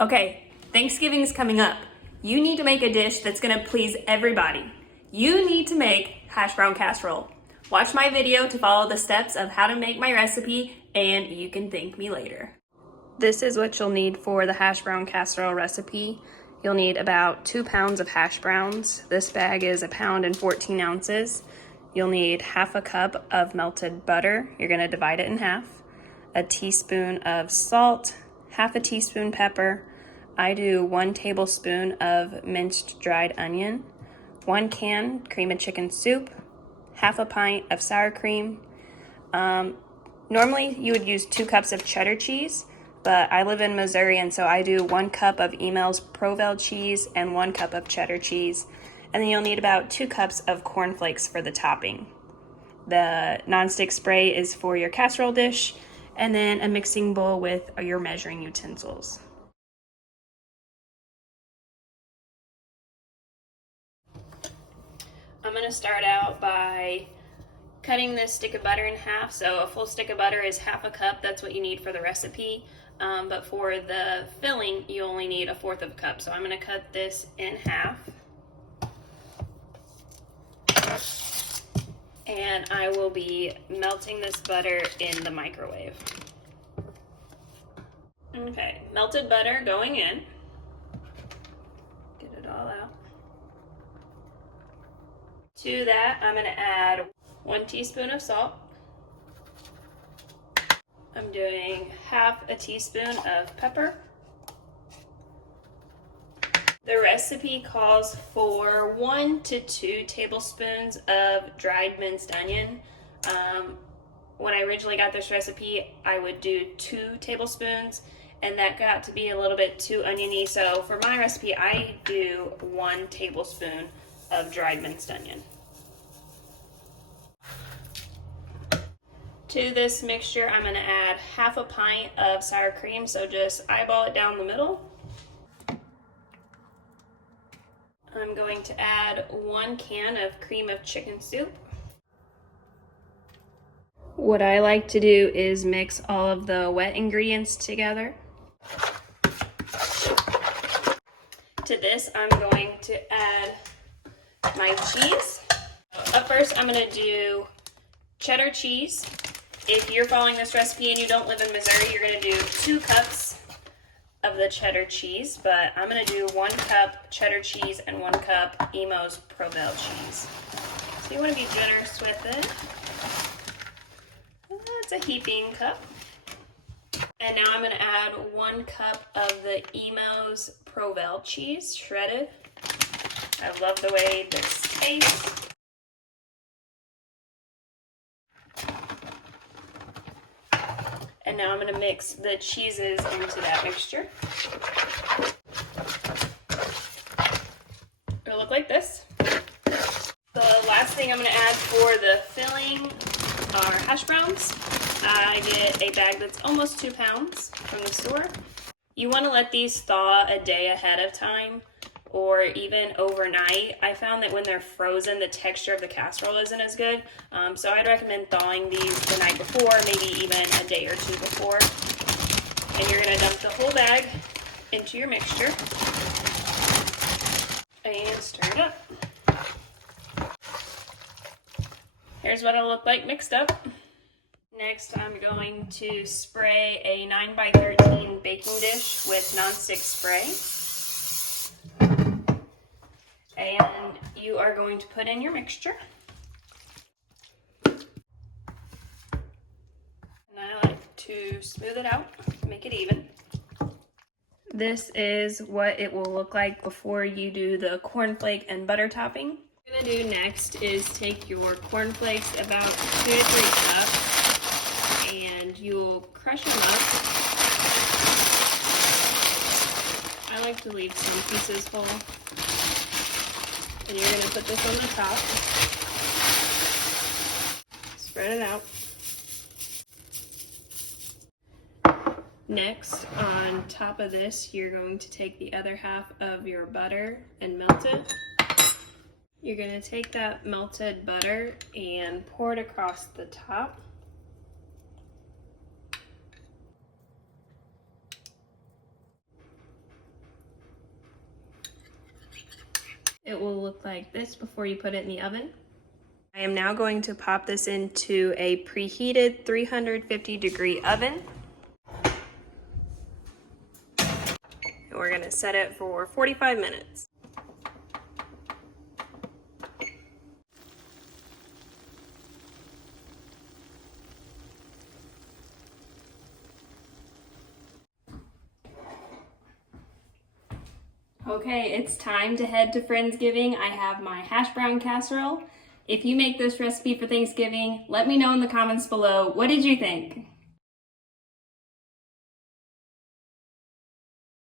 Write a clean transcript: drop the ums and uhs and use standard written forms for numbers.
Okay, Thanksgiving's coming up. You need to make a dish that's gonna please everybody. You need to make hash brown casserole. Watch my video to follow the steps of how to make my recipe, and you can thank me later. This is what you'll need for the hash brown casserole recipe. You'll need about 2 pounds of hash browns. This bag is 1 pound and 14 ounces. You'll need half a cup of melted butter. You're gonna divide it in half. A teaspoon of salt, half a teaspoon pepper. I do 1 tablespoon of minced dried onion, 1 can cream of chicken soup, half a pint of sour cream. Normally you would use 2 cups of cheddar cheese, but I live in Missouri, and so I do 1 cup of Email's Provel cheese and 1 cup of cheddar cheese. And then you'll need about 2 cups of cornflakes for the topping. The nonstick spray is for your casserole dish, and then a mixing bowl with your measuring utensils. I'm gonna start out by cutting this stick of butter in half. So a full stick of butter is half a cup. That's what you need for the recipe. But for the filling, you only need 1/4 of a cup. So I'm gonna cut this in half. And I will be melting this butter in the microwave. Okay, melted butter going in. Get it all out. To that, I'm gonna add 1 teaspoon of salt. I'm doing half a teaspoon of pepper. The recipe calls for 1 to 2 tablespoons of dried minced onion. When I originally got this recipe, I would do 2 tablespoons, and that got to be a little bit too oniony. So for my recipe, I do 1 tablespoon of dried minced onion. To this mixture, I'm gonna add half a pint of sour cream, so just eyeball it down the middle. I'm going to add 1 can of cream of chicken soup. What I like to do is mix all of the wet ingredients together. To this, I'm going to add my cheese. Up first, I'm gonna do cheddar cheese. If you're following this recipe and you don't live in Missouri, you're gonna do 2 cups of the cheddar cheese, but I'm gonna do 1 cup cheddar cheese and 1 cup Email's Provel cheese. So you wanna be generous with it. That's a heaping cup. And now I'm gonna add 1 cup of the Email's Provel cheese, shredded. I love the way this tastes. And now I'm gonna mix the cheeses into that mixture. It'll look like this. The last thing I'm gonna add for the filling are hash browns. I get a bag that's almost 2 pounds from the store. You wanna let these thaw a day ahead of time, or even overnight. I found that when they're frozen, the texture of the casserole isn't as good. So I'd recommend thawing these the night before, maybe even a day or 2 before. And you're gonna dump the whole bag into your mixture and stir it up. Here's what it'll look like mixed up. Next, I'm going to spray a 9x13 baking dish with nonstick spray. And you are going to put in your mixture. And I like to smooth it out, make it even. This is what it will look like before you do the cornflake and butter topping. What you're gonna do next is take your cornflakes, about 2 to 3 cups, and you'll crush them up. I like to leave some pieces whole. And you're gonna put this on the top. Spread it out. Next, on top of this, you're going to take the other half of your butter and melt it. You're gonna take that melted butter and pour it across the top. It will look like this before you put it in the oven. I am now going to pop this into a preheated 350-degree oven. And we're gonna set it for 45 minutes. Okay, it's time to head to Friendsgiving. I have my hash brown casserole. If you make this recipe for Thanksgiving, let me know in the comments below. What did you think?